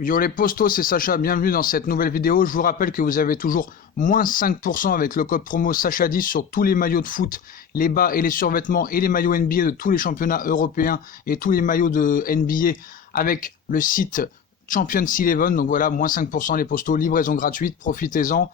Yo les postos, c'est Sacha, bienvenue dans cette nouvelle vidéo. Je vous rappelle que vous avez toujours moins 5% avec le code promo Sacha10 sur tous les maillots de foot, les bas et les survêtements et les maillots NBA de tous les championnats européens et tous les maillots de NBA avec le site Champions 11. Donc voilà, moins 5% les postos, livraison gratuite, profitez-en.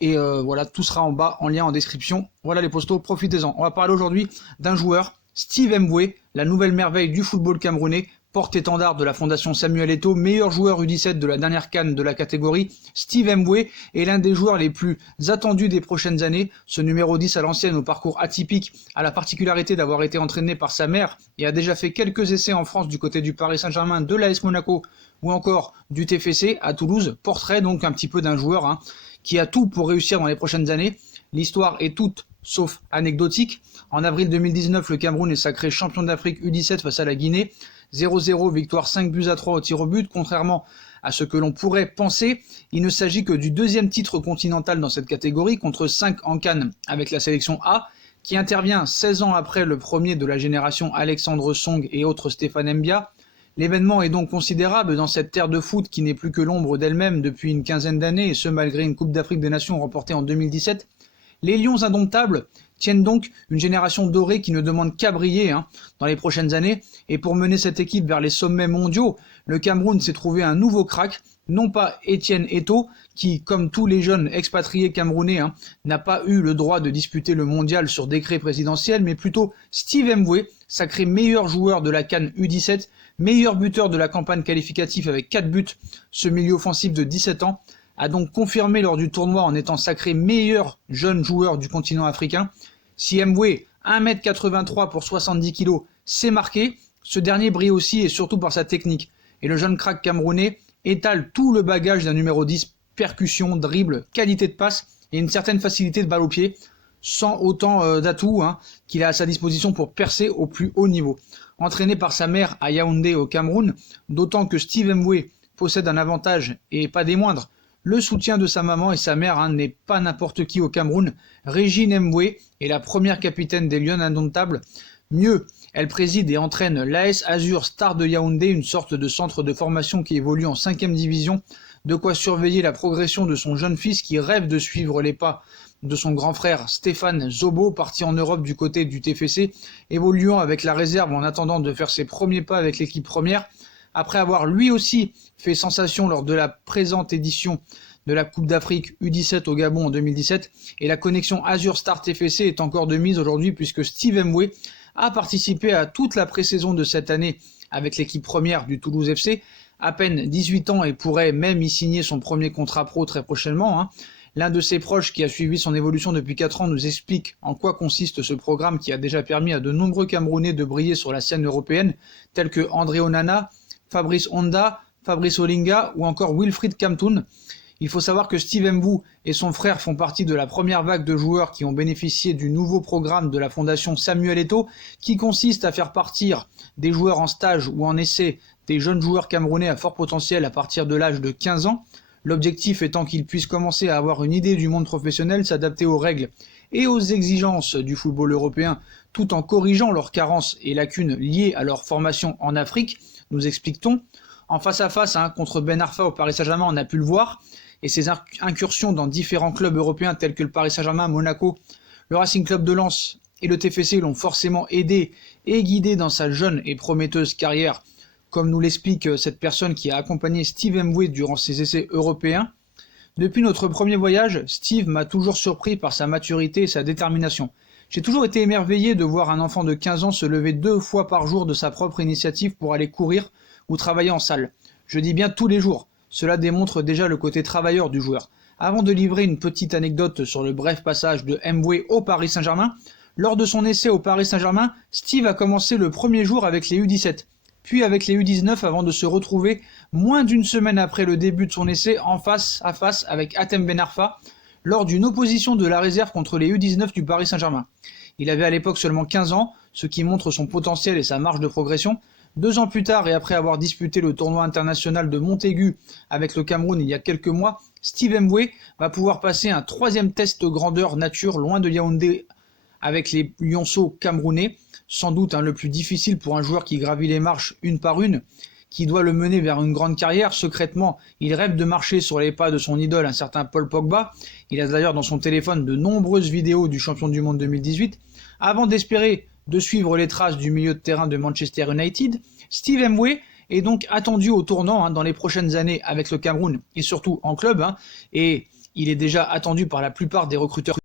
Et voilà, tout sera en bas, en lien en description. Voilà les postos, profitez-en. On va parler aujourd'hui d'un joueur, Steve Mboué, la nouvelle merveille du football camerounais, porte-étendard de la Fondation Samuel Eto'o, meilleur joueur U17 de la dernière CAN de la catégorie. Steve Mboué est l'un des joueurs les plus attendus des prochaines années. Ce numéro 10 à l'ancienne, au parcours atypique, a la particularité d'avoir été entraîné par sa mère et a déjà fait quelques essais en France du côté du Paris Saint-Germain, de l'AS Monaco ou encore du TFC à Toulouse. Portrait donc un petit peu d'un joueur qui a tout pour réussir dans les prochaines années. L'histoire est toute sauf anecdotique. En avril 2019, le Cameroun est sacré champion d'Afrique U17 face à la Guinée. 0-0, victoire 5-3 au tir au but. Contrairement à ce que l'on pourrait penser, il ne s'agit que du deuxième titre continental dans cette catégorie, contre 5 en CAN avec la sélection A, qui intervient 16 ans après le premier de la génération Alexandre Song et autres Stéphane Mbia. L'événement est donc considérable dans cette terre de foot qui n'est plus que l'ombre d'elle-même depuis une quinzaine d'années, et ce malgré une Coupe d'Afrique des Nations remportée en 2017. Les Lions indomptables tiennent donc une génération dorée qui ne demande qu'à briller dans les prochaines années. Et pour mener cette équipe vers les sommets mondiaux, le Cameroun s'est trouvé un nouveau crack, non pas Etienne Eto'o, qui, comme tous les jeunes expatriés camerounais, n'a pas eu le droit de disputer le mondial sur décret présidentiel, mais plutôt Steve Mboué, sacré meilleur joueur de la CAN U17, meilleur buteur de la campagne qualificative avec 4 buts, ce milieu offensif de 17 ans, a donc confirmé lors du tournoi en étant sacré meilleur jeune joueur du continent africain. Si Mboué, 1m83 pour 70 kg, s'est marqué, ce dernier brille aussi et surtout par sa technique. Et le jeune crack camerounais étale tout le bagage d'un numéro 10, percussion, dribble, qualité de passe et une certaine facilité de balle au pied, sans autant d'atouts qu'il a à sa disposition pour percer au plus haut niveau. Entraîné par sa mère à Yaoundé au Cameroun, d'autant que Steve Mboué possède un avantage et pas des moindres, le soutien de sa maman et sa mère n'est pas n'importe qui au Cameroun. Régine Mboué est la première capitaine des Lions indomptables. Mieux, elle préside et entraîne l'AS Azur Star de Yaoundé, une sorte de centre de formation qui évolue en 5e division. De quoi surveiller la progression de son jeune fils qui rêve de suivre les pas de son grand frère Stéphane Zobo, parti en Europe du côté du TFC, évoluant avec la réserve en attendant de faire ses premiers pas avec l'équipe première. Après avoir lui aussi fait sensation lors de la présente édition de la Coupe d'Afrique U17 au Gabon en 2017, et la connexion Azur Star TFC est encore de mise aujourd'hui puisque Steve Mboué a participé à toute la pré-saison de cette année avec l'équipe première du Toulouse FC, à peine 18 ans et pourrait même y signer son premier contrat pro très prochainement. L'un de ses proches qui a suivi son évolution depuis 4 ans nous explique en quoi consiste ce programme qui a déjà permis à de nombreux Camerounais de briller sur la scène européenne, tels que André Onana, Fabrice Honda, Fabrice Olinga ou encore Wilfried Kamtoun. Il faut savoir que Steve Mboué et son frère font partie de la première vague de joueurs qui ont bénéficié du nouveau programme de la Fondation Samuel Eto'o, qui consiste à faire partir des joueurs en stage ou en essai des jeunes joueurs camerounais à fort potentiel à partir de l'âge de 15 ans. L'objectif étant qu'ils puissent commencer à avoir une idée du monde professionnel, s'adapter aux règles et aux exigences du football européen, tout en corrigeant leurs carences et lacunes liées à leur formation en Afrique, nous explique-t-on. En face à face contre Ben Arfa au Paris Saint-Germain, on a pu le voir, et ses incursions dans différents clubs européens tels que le Paris Saint-Germain, Monaco, le Racing Club de Lens et le TFC l'ont forcément aidé et guidé dans sa jeune et prometteuse carrière, comme nous l'explique cette personne qui a accompagné Steve Mboué durant ses essais européens. Depuis notre premier voyage, Steve m'a toujours surpris par sa maturité et sa détermination. J'ai toujours été émerveillé de voir un enfant de 15 ans se lever 2 fois par jour de sa propre initiative pour aller courir ou travailler en salle. Je dis bien tous les jours. Cela démontre déjà le côté travailleur du joueur. Avant de livrer une petite anecdote sur le bref passage de Mboué au Paris Saint-Germain, lors de son essai au Paris Saint-Germain, Steve a commencé le premier jour avec les U17, puis avec les U19 avant de se retrouver moins d'une semaine après le début de son essai en face à face avec Hatem Ben Arfa lors d'une opposition de la réserve contre les U19 du Paris Saint-Germain. Il avait à l'époque seulement 15 ans, ce qui montre son potentiel et sa marge de progression. 2 ans plus tard, et après avoir disputé le tournoi international de Montaigu avec le Cameroun il y a quelques mois, Steve Mboué va pouvoir passer un 3e test grandeur nature loin de Yaoundé avec les lionceaux camerounais, sans doute le plus difficile pour un joueur qui gravit les marches une par une, qui doit le mener vers une grande carrière. Secrètement, il rêve de marcher sur les pas de son idole, un certain Paul Pogba. Il a d'ailleurs dans son téléphone de nombreuses vidéos du champion du monde 2018. Avant d'espérer de suivre les traces du milieu de terrain de Manchester United, Steve Mwé est donc attendu au tournant dans les prochaines années avec le Cameroun et surtout en club. Et il est déjà attendu par la plupart des recruteurs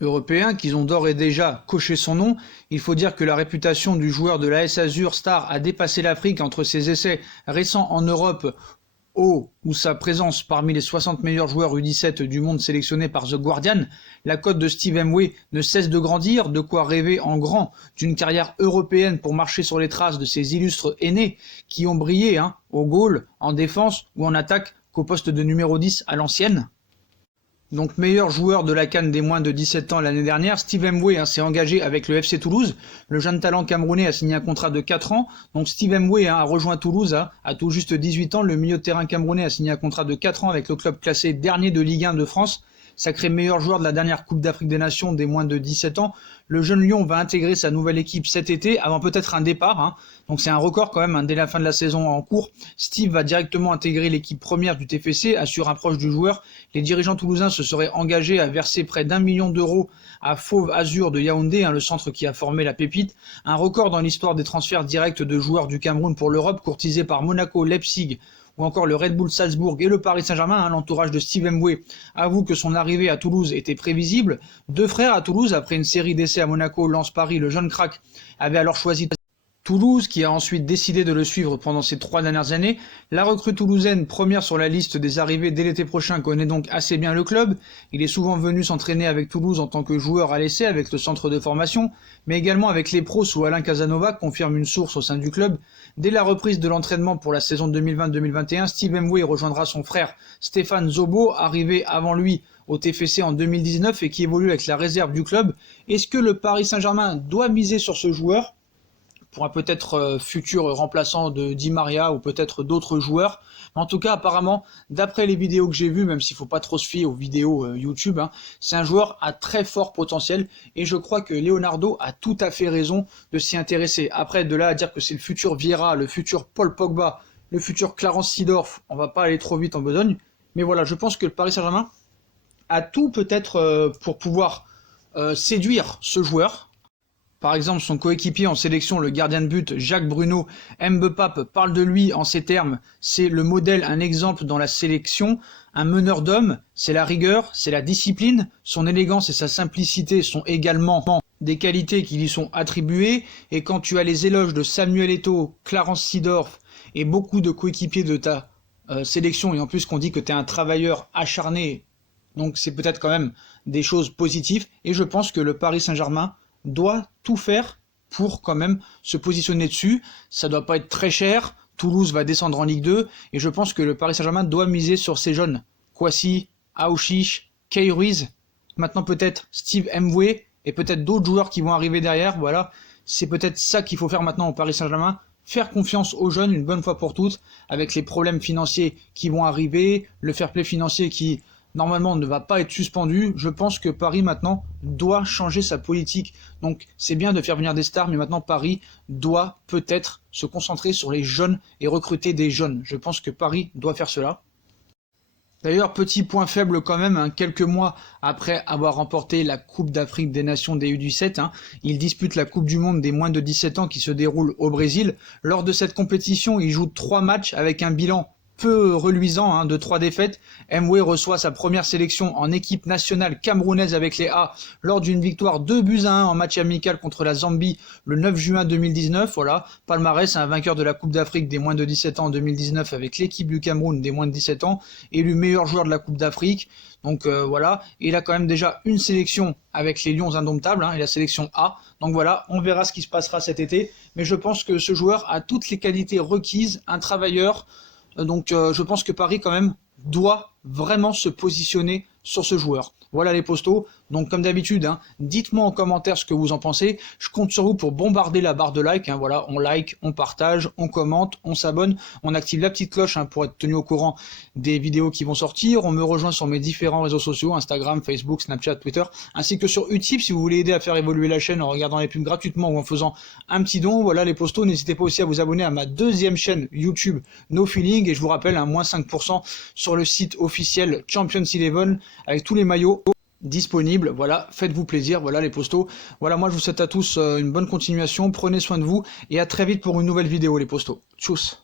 européens qui ont d'ores et déjà coché son nom. Il faut dire que la réputation du joueur de l'AS Azur Star a dépassé l'Afrique entre ses essais récents en Europe où sa présence parmi les 60 meilleurs joueurs U17 du monde sélectionnés par The Guardian. La cote de Steve Mwé ne cesse de grandir, de quoi rêver en grand d'une carrière européenne pour marcher sur les traces de ces illustres aînés qui ont brillé au goal, en défense ou en attaque qu'au poste de numéro 10 à l'ancienne. Donc meilleur joueur de la CAN des moins de 17 ans l'année dernière, Steve Mwé s'est engagé avec le FC Toulouse. Le jeune talent camerounais a signé un contrat de 4 ans. Donc Steve Mwé a rejoint Toulouse à tout juste 18 ans. Le milieu de terrain camerounais a signé un contrat de 4 ans avec le club classé dernier de Ligue 1 de France. Sacré meilleur joueur de la dernière Coupe d'Afrique des Nations des moins de 17 ans. Le jeune Lion va intégrer sa nouvelle équipe cet été, avant peut-être un départ. Donc c'est un record quand même, dès la fin de la saison en cours. Steve va directement intégrer l'équipe première du TFC, assure un proche du joueur. Les dirigeants toulousains se seraient engagés à verser près d'1 million d'euros à Fauve Azur de Yaoundé, le centre qui a formé la pépite. Un record dans l'histoire des transferts directs de joueurs du Cameroun pour l'Europe, courtisé par Monaco, Leipzig, ou encore le Red Bull Salzbourg et le Paris Saint-Germain. L'entourage de Steve Mwé avoue que son arrivée à Toulouse était prévisible. Deux frères à Toulouse, après une série d'essais à Monaco, Lens Paris, le jeune crack avait alors choisi Toulouse, qui a ensuite décidé de le suivre pendant ces 3 dernières années. La recrue toulousaine, première sur la liste des arrivées dès l'été prochain, connaît donc assez bien le club. Il est souvent venu s'entraîner avec Toulouse en tant que joueur à l'essai avec le centre de formation, mais également avec les pros sous Alain Casanova, confirme une source au sein du club. Dès la reprise de l'entraînement pour la saison 2020-2021, Steve Mwé rejoindra son frère Stéphane Zobo, arrivé avant lui au TFC en 2019 et qui évolue avec la réserve du club. Est-ce que le Paris Saint-Germain doit miser sur ce joueur pour un peut-être futur remplaçant de Di Maria ou peut-être d'autres joueurs? En tout cas, apparemment, d'après les vidéos que j'ai vues, même s'il ne faut pas trop se fier aux vidéos YouTube, c'est un joueur à très fort potentiel et je crois que Leonardo a tout à fait raison de s'y intéresser. Après, de là à dire que c'est le futur Vieira, le futur Paul Pogba, le futur Clarence Seedorf, on va pas aller trop vite en besogne. Mais voilà, je pense que le Paris Saint-Germain a tout peut-être pour pouvoir séduire ce joueur. Par exemple, son coéquipier en sélection, le gardien de but Jacques Bruno Mbepap, parle de lui en ces termes. C'est le modèle, un exemple dans la sélection, un meneur d'hommes, c'est la rigueur, c'est la discipline, son élégance et sa simplicité sont également des qualités qui lui sont attribuées. Et quand tu as les éloges de Samuel Eto'o, Clarence Seedorf et beaucoup de coéquipiers de ta sélection, et en plus qu'on dit que tu es un travailleur acharné, donc c'est peut-être quand même des choses positives. Et je pense que le Paris Saint-Germain doit tout faire pour quand même se positionner dessus. Ça doit pas être très cher. Toulouse va descendre en Ligue 2 et je pense que le Paris Saint-Germain doit miser sur ces jeunes. Kwasi, Aouchiche, Kay Ruiz, maintenant peut-être Steve Mwé et peut-être d'autres joueurs qui vont arriver derrière. Voilà, c'est peut-être ça qu'il faut faire maintenant au Paris Saint-Germain. Faire confiance aux jeunes une bonne fois pour toutes avec les problèmes financiers qui vont arriver, le fair play financier qui normalement ne va pas être suspendu. Je pense que Paris maintenant doit changer sa politique. Donc c'est bien de faire venir des stars, mais maintenant Paris doit peut-être se concentrer sur les jeunes et recruter des jeunes. Je pense que Paris doit faire cela. D'ailleurs, petit point faible quand même, quelques mois après avoir remporté la Coupe d'Afrique des Nations des U17, il dispute la Coupe du Monde des moins de 17 ans qui se déroule au Brésil. Lors de cette compétition, il joue 3 matchs avec un bilan peu reluisant de 3 défaites. Mwé reçoit sa première sélection en équipe nationale camerounaise avec les A lors d'une victoire 2-1 en match amical contre la Zambie le 9 juin 2019. Voilà, palmarès, un vainqueur de la Coupe d'Afrique des moins de 17 ans en 2019 avec l'équipe du Cameroun des moins de 17 ans, élu meilleur joueur de la Coupe d'Afrique. Donc voilà, il a quand même déjà une sélection avec les Lions indomptables et la sélection A. Donc voilà, on verra ce qui se passera cet été. Mais je pense que ce joueur a toutes les qualités requises, un travailleur. Donc je pense que Paris quand même doit vraiment se positionner sur ce joueur. Voilà les postos, donc comme d'habitude, dites-moi en commentaire ce que vous en pensez, je compte sur vous pour bombarder la barre de like, voilà, on like, on partage, on commente, on s'abonne, on active la petite cloche pour être tenu au courant des vidéos qui vont sortir, on me rejoint sur mes différents réseaux sociaux, Instagram, Facebook, Snapchat, Twitter, ainsi que sur Utip si vous voulez aider à faire évoluer la chaîne en regardant les pubs gratuitement ou en faisant un petit don, voilà les postos, n'hésitez pas aussi à vous abonner à ma deuxième chaîne YouTube No Feeling, et je vous rappelle, moins 5% sur le site officiel Champions 11 avec tous les maillots disponible, voilà, faites-vous plaisir, voilà les postos, voilà, moi je vous souhaite à tous une bonne continuation, prenez soin de vous, et à très vite pour une nouvelle vidéo les postos, tchuss.